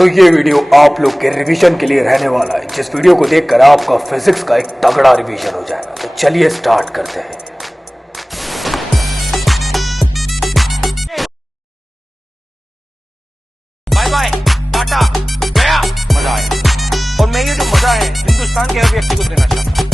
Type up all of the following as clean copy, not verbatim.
ये वीडियो आप लोग के रिवीजन के लिए रहने वाला है, जिस वीडियो को देखकर आपका फिजिक्स का एक तगड़ा रिवीजन हो जाएगा। तो चलिए स्टार्ट करते हैं। बाय बाय टाटा गया, मजा आया। और मैं ये जो मजा है हिंदुस्तान के हर व्यक्ति को देना चाहता हूँ।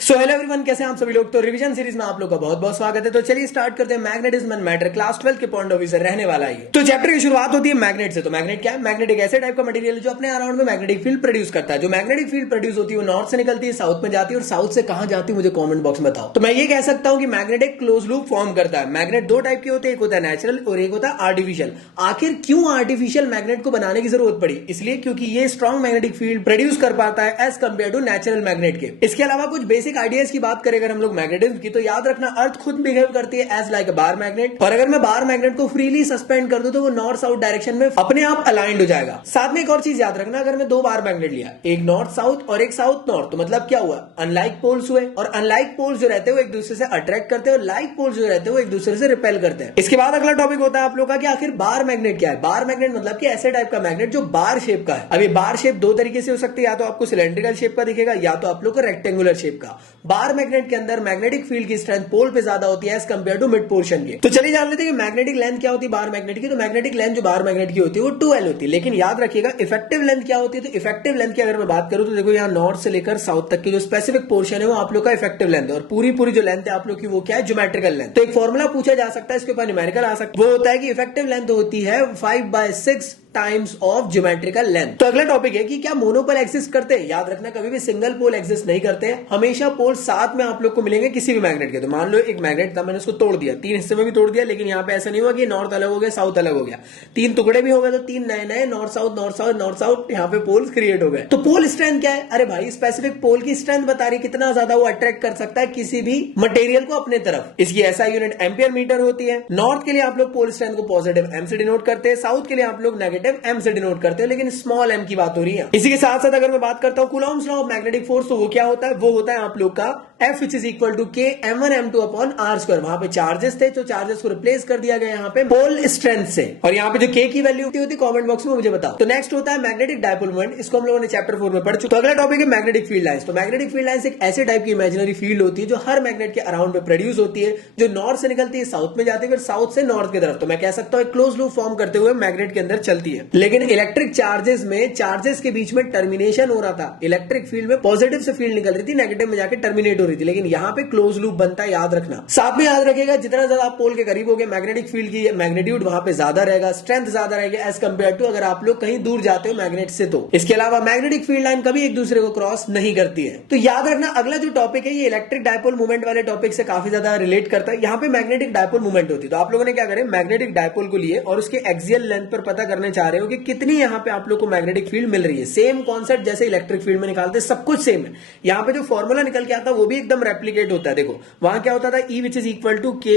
सो हेलो एवरीवन, कैसे हैं आप सभी लोग। तो रिवीजन सीरीज में आप लोग का बहुत बहुत स्वागत है। तो चलिए स्टार्ट करते हैं। मैग्नेटिज्म एंड मैटर क्लास 12 के पॉइंट ऑफ व्यू से रहने वाला है। तो चैप्टर की शुरुआत होती है मैग्नेट से। तो मैग्नेट क्या है? मैग्नेट एक ऐसे टाइप का मटेरियल है जो अपने अराउंड में मैग्नेटिक फील्ड प्रोड्यूस करता है। जो मैग्नेटिक फील्ड प्रोड्यूस होती है वो नॉर्थ से निकलती है, साउथ में जाती है। और साउथ से कहां जाती है मुझे कॉमेंट बॉक्स में बताओ। तो मैं ये कह सकता हूं कि मैग्नेट एक क्लोज लूप फॉर्म करता है। मैग्नेट दो टाइप के होते हैं, एक होता है नेचुरल और एक होता है आर्टिफिशियल। आखिर क्यों आर्टिफिशियल मैग्नेट को बनाने की जरूरत पड़ी? इसलिए क्योंकि ये स्ट्रॉन्ग मैग्नेटिक फील्ड प्रोड्यूस कर पाता है as compare to natural magnet के। इसके अलावा कुछ बेसिक आइडियाज की बात करें अगर हम लोग मैग्नेटिज्म की, तो याद रखना अर्थ खुद बिहेव करती है as like a bar magnet. और अगर मैं बार मैग्नेट को फ्रीली सस्पेंड कर दूं तो वो नॉर्थ साउथ डायरेक्शन में अपने आप अलाइंड हो जाएगा। साथ में एक और चीज याद रखना, अगर मैं दो बार मैग्नेट लिया, एक नॉर्थ साउथ और एक साउथ नॉर्थ, तो मतलब क्या हुआ? अनलाइक पोल्स हुए। और अनलाइक पोल्स जो रहते हैं वो एक दूसरे से अट्रैक्ट करते हैं और लाइक पोल्स जो रहते हैं वो एक दूसरे से रिपेल करते हैं। इसके बाद अगला टॉपिक होता है आप लोग का कि आखिर बार मैग्नेट क्या है। बार मैग्नेट मतलब कि ऐसे टाइप का मैग्नेट जो बार शेप का है। अब ये बार शेप दो तरीके से हो सकती है, या तो आपको सिलेंड्रिकल शेप का दिखेगा या तो आप लोग को रेक्टेंगुलर शेप का। बार मैग्नेट के अंदर मैग्नेटिक फील्ड की स्ट्रेंथ पोल पे ज्यादा होती है as compare to mid portion के। तो चलिए जान लेते हैं कि मैग्नेटिक लेंथ क्या होती है बार मैग्नेट की। तो मैग्नेटिक लेंथ जो बार मैग्नेट की होती है वो 2L होती है। लेकिन याद रखिएगा इफेक्टिव लेंथ क्या होती है। तो इफेक्टिव लेंथ की अगर मैं बात करूं तो देखो यहाँ नॉर्थ से लेकर साउथ तक की जो स्पेसिफिक पोर्शन है वो आप लोग का इफेक्टिव लेंथ है। और पूरी जो लेंथ है आप लोग की वो क्या है? Geometrical length. तो एक फॉर्मूला पूछा जा सकता है, इसके ऊपर न्यूमेरिकल आ सकता है। वो होता है कि इफेक्टिव लेंथ होती है 5/6 टाइम्स ऑफ ज्योमेट्रिकल लेंथ। तो अगला टॉपिक है कि क्या मोनोपोल एग्जिस्ट करते हैं। याद रखना कभी भी सिंगल पोल एग्जिस्ट नहीं करते। हमेशा पोल साथ में आप लोग को मिलेंगे किसी भी मैग्नेट के। तो मान लो एक मैग्नेट था, मैंने उसको तोड़ दिया, तीन हिस्से में भी तोड़ दिया, लेकिन यहाँ पे ऐसा नहीं हुआ कि नॉर्थ अलग हो गया साउथ अलग हो गया। तीन टुकड़े भी हो गए तो तीन नए नए नॉर्थ साउथ यहाँ पे पोल्स क्रिएट हो गए। तो पोल स्ट्रेंथ क्या है? अरे भाई स्पेसिफिक पोल की स्ट्रेंथ बता रही कितना ज्यादा वो अट्रैक्ट कर सकता है किसी भी मटेरियल को अपने तरफ। इसकी ऐसा यूनिट एम्पियर मीटर होती है। नॉर्थ के लिए आप लोग पोल स्ट्रेंथ को पॉजिटिव एम से डिनोट करते हैं, साउथ के लिए आप लोग नेगेटिव एम से डिनोट करते हैं, लेकिन स्मॉल एम की बात हो रही है। इसी के साथ साथ अगर मैं बात करता हूं Coulomb's law of magnetic force, तो वो क्या होता है? वो होता है आप लोग का F which is equal to K M1 M2 upon R square। वहां पे चार्जेस थे तो चार्जेस को रिप्लेस कर दिया गया यहाँ पे पोल स्ट्रेंथ से। और यहाँ पे जो K की वैल्यू होती है कमेंट बॉक्स में मुझे बताओ। तो नेक्स्ट होता है मैग्नेटिक डायपोल मोमेंट। इसको हम लोगों ने चैप्टर 4 में पढ़ चुके। तो अगला टॉपिक है मैग्नेटिक फील्ड लाइंस। तो मैग्नेटिक फील्ड लाइंस एक ऐसे टाइप की इमेजिनरी फील्ड होती है जो हर मैग्नेट के अराउंड में प्रोड्यूस होती है, जो नॉर्थ से निकलती है साउथ में जाती है, फिर साउथ से नॉर्थ की तरफ। तो मैं कह सकता हूँ क्लोज लूप फॉर्म करते हुए मैग्नेट के अंदर चलती है। लेकिन इलेक्ट्रिक चार्जेस में चार्जेस के बीच में टर्मिनेशन हो रहा था। इलेक्ट्रिक फील्ड में पॉजिटिव से फील्ड निकल रही थी, नेगेटिव में जाकर टर्मिनेट हो रही थी। लेकिन यहाँ पे क्लोज लूप बनता है, याद रखना। साथ में याद रखिएगा जितना ज्यादा आप पोल के करीब होगे मैग्नेटिक फील्ड की मैग्नीट्यूड वहां पे ज्यादा रहेगा, स्ट्रेंथ ज्यादा रहेगी एज कंपेयर टू अगर आप लोग कहीं दूर जाते हो मैग्नेट से। तो इसके अलावा मैग्नेटिक फील्ड लाइन कभी एक दूसरे को क्रॉस नहीं करती है। तो याद रखना अगला जो टॉपिक है ये इलेक्ट्रिक डायपोल मूवमेंट वाले टॉपिक से काफी ज्यादा रिलेट करता है। यहाँ पे मैग्नेटिक डायपोल मूवमेंट होती है। तो आप लोगों ने क्या करें, मैग्नेटिक डायपोल को लिए और उसके एक्सियल लेंथ पर पता करने चाह रहे हो कि कितनी यहाँ पे आप लोग को मैग्नेटिक फील्ड मिल रही है। सेम कॉन्सेप्ट जैसे इलेक्ट्रिक फील्ड में निकालते सब कुछ सेम है। यहाँ पे जो फॉर्मूला निकल के आता है वो भी एकदम रेप्लीकेट होता है। देखो वहां क्या होता था, E which is equal to K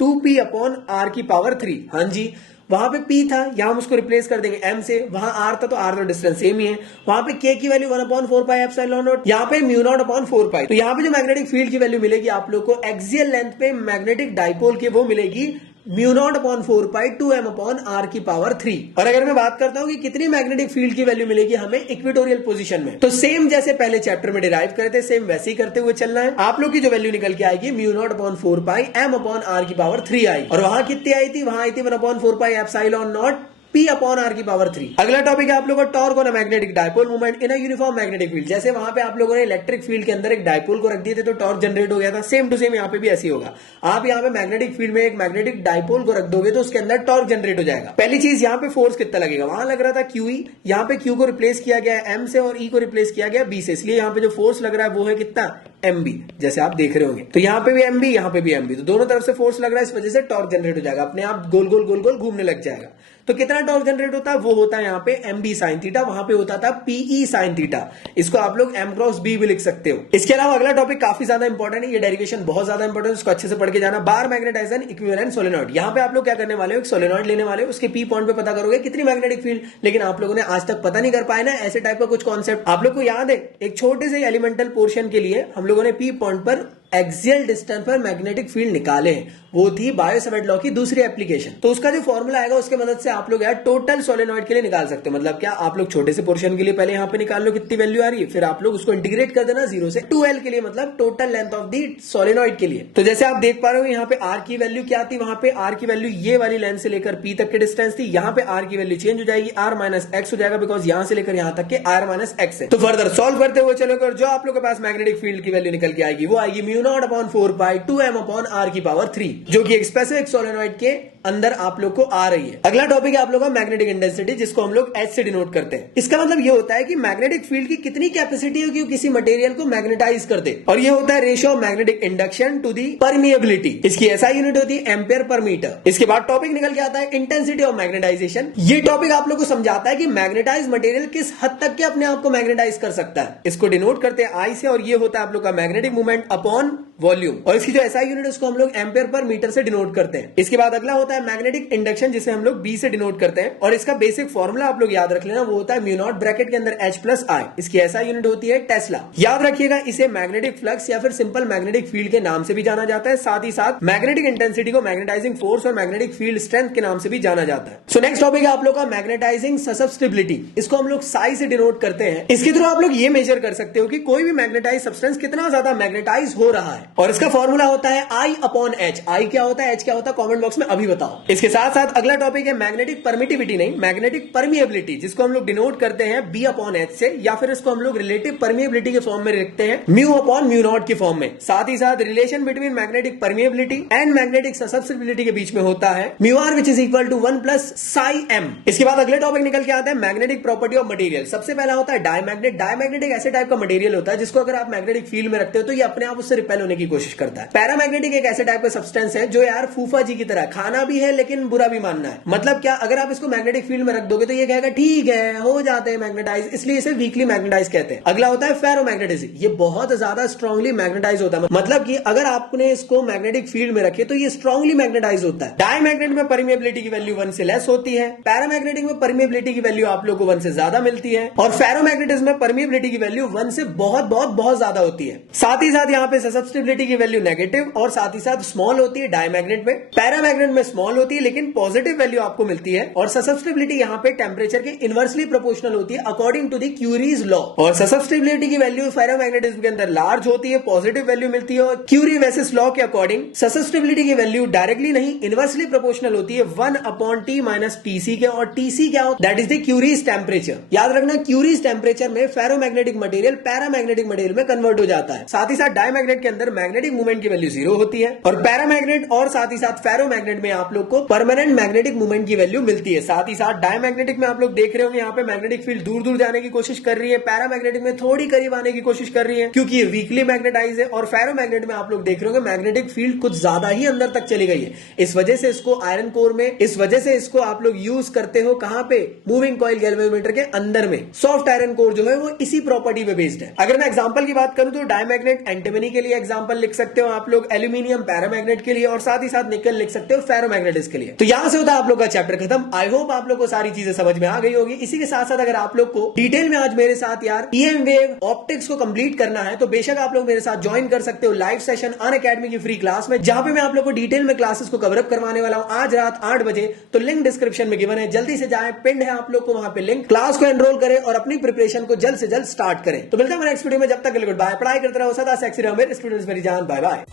2P upon R की पावर 3। हाँ जी, वहां पे P था, यहां हम उसको रिप्लेस कर देंगे M से। वहां R था तो R तो डिस्टेंस सेम ही है। वहां पे K की वैल्यू 1/4 एप्सिलॉन नॉट, यहाँ पे μ0/4। तो यहाँ पे जो मैग्नेटिक फील्ड की वैल्यू मिलेगी आप लोग को एक्सियल लेंथ पे मैग्नेटिक डायपोल की वो मिलेगी μ0/4 2m/r की पावर 3। और अगर मैं बात करता हूं कि कितनी मैग्नेटिक फील्ड की वैल्यू मिलेगी हमें इक्वेटोरियल पोजीशन में, तो सेम जैसे पहले चैप्टर में डिराइव करते सेम वैसे ही करते हुए चलना है। आप लोग की जो वैल्यू निकल के आएगी μ0/4 m/r की पावर 3 आई। और वहां कितनी आई थी? वहां आई थी 1/4 एप्सिलॉन नॉट P/r की पावर 3। अगला टॉपिक है आप लोगों का torque on a magnetic dipole movement in a uniform magnetic field. जैसे वहां पे आप लोगों ने इलेक्ट्रिक फील्ड के अंदर एक डायपोल को रख दिए थे तो टॉर्क जनरेट हो गया था, सेम टू सेम यहाँ पे भी ऐसे होगा। आप यहाँ पे मैग्नेटिक फील्ड में एक मैग्नेटिक डायपोल को रख दोगे तो उसके अंदर टॉर्क जनरेट हो जाएगा। पहली चीज यहाँ पे फोर्स कितना लगेगा, वहां लग रहा था QE, यहाँ पे Q को रिप्लेस किया गया है M से और E को रिप्लेस किया गया B से, इसलिए यहाँ पे जो फोर्स लग रहा है वो है कितना? MB, जैसे आप देख रहे होंगे। तो यहाँ पे भी MB, यहाँ पे भी MB, तो दोनों तरफ से फोर्स लग रहा है, इस वजह से टॉर्क जनरेट हो जाएगा, अपने आप गोल गोल गोल गोल घूमने लग जाएगा। तो कितना टॉर्क जनरेट होता है? वो होता है यहाँ पे MB साइन थीटा, वहां पे होता था PE साइन थीटा। इसको आप लोग M क्रॉस B भी लिख सकते हो। इसके अलावा अगला टॉपिक काफी ज्यादा इंपॉर्टेंट है, ये डेरिवेशन बहुत ज्यादा इंपॉर्टेंट है, उसको अच्छे से पढ़ के जाना। बार मैग्नेटाइजन इक्विवेलेंट सोलेनॉइड। यहाँ पे आप लोग क्या करने वाले हो, एक सोलेनॉइड लेने वाले हो, उसके P पॉइंट पे पता करोगे कितनी मैग्नेटिक फील्ड। लेकिन आप लोगों ने आज तक पता नहीं कर पाए ना ऐसे टाइप का कुछ कॉन्सेप्ट। आप लोग को याद है एक छोटे से एलिमेंटल पोर्शन के लिए हम लोगों ने P पॉइंट पर एक्सियल डिस्टेंस पर मैग्नेटिक फील्ड निकाले हैं, वो थी बायो-सैवर्ट लॉ की दूसरी एप्लीकेशन। तो उसका जो फॉर्मूला आएगा उसके मदद से आप लोग यार टोटल सोलेनॉइड के लिए निकाल सकते हो। मतलब क्या, आप लोग छोटे से पोर्शन के लिए पहले यहाँ पे निकाल लो कितनी वैल्यू आ रही है, फिर आप लोग उसको इंटीग्रेट कर देना 0 से 2L के लिए, मतलब total length of the solenoid के लिए। तो जैसे आप देख पा रहे हो यहाँ पे R की वैल्यू क्या थी, वहां पे R की वैल्यू ये वाली लेंथ से लेकर P तक की डिस्टेंस थी। यहाँ पे R की वैल्यू चेंज हो जाएगी, R माइनस एक्स हो जाएगा, बिकॉज यहाँ से लेकर यहाँ तक के R माइनस एक्स है। तो फर्दर सॉल्व करते हुए चलोगे और जो आप लोग के पास मैग्नेटिक फील्ड की वैल्यू निकल के आएगी वो आएगी म्यू नॉट अपॉन 4 पाई 2m अपॉन R की पावर 3, जो कि एक स्पेसिफिक सोलेनॉइड के अंदर आप लोग को आ रही है। अगला टॉपिक है आप लोग का मैग्नेटिक इंटेंसिटी, जिसको हम लोग H से डिनोट करते हैं। इसका मतलब ये होता है कि मैग्नेटिक फील्ड की कितनी कैपेसिटी है कि किसी मटेरियल को मैग्नेटाइज कर दे, और ये होता है ratio of magnetic induction to the permeability. इसकी SI यूनिट होती है एम्पियर पर मीटर। इसके बाद टॉपिक निकल के आता है इंटेंसिटी ऑफ मैग्नेटाइजेशन। ये टॉपिक आप लोग को समझाता है कि मैग्नेटाइज मटेरियल किस हद तक के अपने आप को मैग्नेटाइज कर सकता है। इसको डिनोट करते हैं I से, और ये होता है आप लोग का मैग्नेटिक मूवमेंट अपॉन वॉल्यूम, और इसकी जो SI यूनिट है उसको हम लोग एम्पियर पर मीटर से डिनोट करते हैं। इसके बाद अगला होता है मैग्नेटिक इंडक्शन, जिसे हम लोग B से डिनोट करते हैं, और इसका बेसिक फॉर्मूला आप लोग याद रख लेना, वो होता है म्यू नॉट ब्रैकेट के अंदर H प्लस I। इसकी SI यूनिट होती है टेस्ला। याद रखिएगा, इसे मैग्नेटिक फ्लक्स या फिर सिंपल मैग्नेटिक फील्ड के नाम से भी जाना जाता है। साथ ही साथ मैग्नेटिक इंटेंसिटी को मैग्नेटाइजिंग फोर्स और मैग्नेटिक फील्ड स्ट्रेंथ के नाम से भी जाना जाता है। सो नेक्स्ट टॉपिक है आप लोग का मैग्नेटाइजिंग ससेप्टिबिलिटी। इसको हम लोग साई से डिनोट करते हैं। इसके थ्रू आप लोग ये मेजर कर सकते हो कि कोई भी मैग्नेटाइज सब्सटेंस कितना ज्यादा मैग्नेटाइज हो रहा है, और इसका फॉर्मूला होता है I अपॉन H। I क्या होता है, H क्या होता है, कमेंट बॉक्स में अभी बताओ। इसके साथ साथ अगला टॉपिक है मैग्नेटिक परमिटिविटी, नहीं मैग्नेटिक परमिएबिलिटी, जिसको हम लोग डिनोट करते हैं B अपॉन H से, या फिर इसको हम लोग रिलेटिव परमिएबिलिटी के फॉर्म में लिखते हैं म्यू अपॉन म्यू नॉट के फॉर्म में। साथ ही साथ relation between magnetic permeability and magnetic susceptibility के बीच में होता है mu r which is equal to 1 plus psi m। इसके बाद अगले टॉपिक निकल के आता है मैग्नेटिक प्रॉपर्टी ऑफ मटेरियल। सबसे पहला होता है डायमैग्नेट। डायमैग्नेट एक ऐसे टाइप का मटेरियल होता है जिसको अगर आप मैग्नेटिक फील्ड में रखते हो तो ये अपने आप उससे रिपेल होने की कोशिश करता है। पैरामैग्नेटिक एक ऐसे टाइप का सब्सटेंस है जो यार फूफा जी की तरह, खाना भी है लेकिन बुरा भी मानना है। मतलब क्या, अगर आप इसको मैग्नेटिक फील्ड में रख दोगे तो ये कहेगा ठीक है हो जाते हैं मैग्नेटाइज, इसलिए इसे वीकली मैग्नेटाइज कहते हैं। अगला होता है फेरोमैग्नेटिज्म। ये बहुत ज्यादा स्ट्रांगली मैग्नेटाइज होता है, मतलब कि अगर आपने इसको मैग्नेटिक फील्ड में रखे तो ये स्ट्रांगली मैग्नेटाइज होता है। डायमैग्नेट में परमिएबिलिटी की वैल्यू 1 से लेस होती है, पैरामैग्नेटिक में परमिएबिलिटी की वैल्यू आप लोग को 1 से ज्यादा मिलती है, और फेरोमैग्नेटिज्म में परमिएबिलिटी की वैल्यू 1 से बहुत बहुत बहुत ज्यादा होती है। साथ ही साथ यहाँ पे ससेप्टिबिलिटी की वैल्यू नेगेटिव और साथ ही साथ स्मॉल होती है डायमैग्नेट में। पैरामैग्नेट में स्मॉल होती है लेकिन पॉजिटिव वैल्यू आपको मिलती है, और ससेप्टिबिलिटी यहाँ पे टेम्परेचर के इनवर्सली प्रोपोर्शनल होती है according to the Curie's law. और ससेप्टिबिलिटी की वैल्यू फेरोमैग्नेटिज्म के अंदर लार्ज होती है, पॉजिटिव वैल्यू मिलती है, और क्यूरी वेसिस लॉ के अकॉर्डिंग ससेप्टिबिलिटी की वैल्यू डायरेक्टली नहीं इनवर्सली प्रोपोर्शनल होती है 1 अपॉन T माइनस TC के, और TC क्या होता है, that is the curies temperature. याद रखना, क्यूरीज टेम्परेचर में फेरोमैग्नेटिक मटेरियल पैरामैग्नेटिक मटेरियल में कन्वर्ट हो जाता है। साथ ही साथ डायमैग्नेट के अंदर मैग्नेटिक मूवमेंट की वैल्यू 0 होती है, और पैरामैग्नेट और साथ ही साथ फेरोमैग्नेट में आप लोग को परमानेंट मैग्नेटिक मूवमेंट की वैल्यू मिलती है। साथ ही साथ डायमैग्नेटिक में आप लोग देख रहे होंगे यहाँ पे मैग्नेटिक फील्ड दूर दूर जाने की कोशिश कर रही है, पैरामैग्नेटिक में थोड़ी करीब आने की कोशिश कर रही है क्योंकि ये वीकली मैग्नेटाइज है, और फेरोमैग्नेट में आप लोग देख रहे होंगे मैग्नेटिक फील्ड कुछ ज्यादा ही अंदर तक चली गई है। इस वजह से इसको आयरन कोर में, इस वजह से इसको आप लोग यूज करते हो कहां पे, मूविंग कॉइल गैल्वेनोमीटर के अंदर में। सॉफ्ट आयरन कोर जो है वो इसी प्रॉपर्टी पे बेस्ड है। अगर मैं एग्जांपल की बात करूं तो डायमैग्नेट एंटीमनी के लिए एग्जांपल लिख सकते हो आप लोग, एल्यूमिनियम पैरामैग्नेट के लिए, और साथ ही साथ निकल लिख सकते हो फेरोमैग्नेटिस के लिए। तो यहां से होता है आप लोग का चैप्टर खत्म। आई होप आप लोग को सारी चीजें समझ में आ गई होगी। इसी के साथ साथ अगर आप लोग को डिटेल में आज मेरे साथ यार EM वेव ऑप्टिक्स को कंप्लीट करना है तो बेशक आप लोग मेरे साथ ज्वाइन कर सकते हो लाइव सेशन अनअकैडमी की फ्री क्लास में, जहां पे मैं आप लोग को डिटेल में क्लासेस को कवर अप करवाने वाला हूं आज रात 8 बजे। तो लिंक डिस्क्रिप्शन में गिवन है, जल्दी से जाएं, पिन है आप लोग को वहां पे लिंक। क्लास को एनरोल करें और अपनी प्रिपरेशन को जल्द से जल्द स्टार्ट करें। तो मिलता है नेक्स्ट वीडियो में, जब तक गुड बाय। पढ़ाई करते रहो, सदा सेक्सी रहो मेरे स्टूडेंट्स, मेरी जान। Bye bye.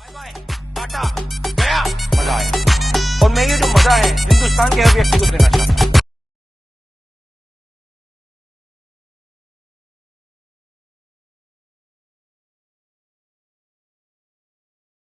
टाटा गया, मजा आया। और मैं ये जो मजा है हिंदुस्तान के हर व्यक्ति को देना चाहता हूं।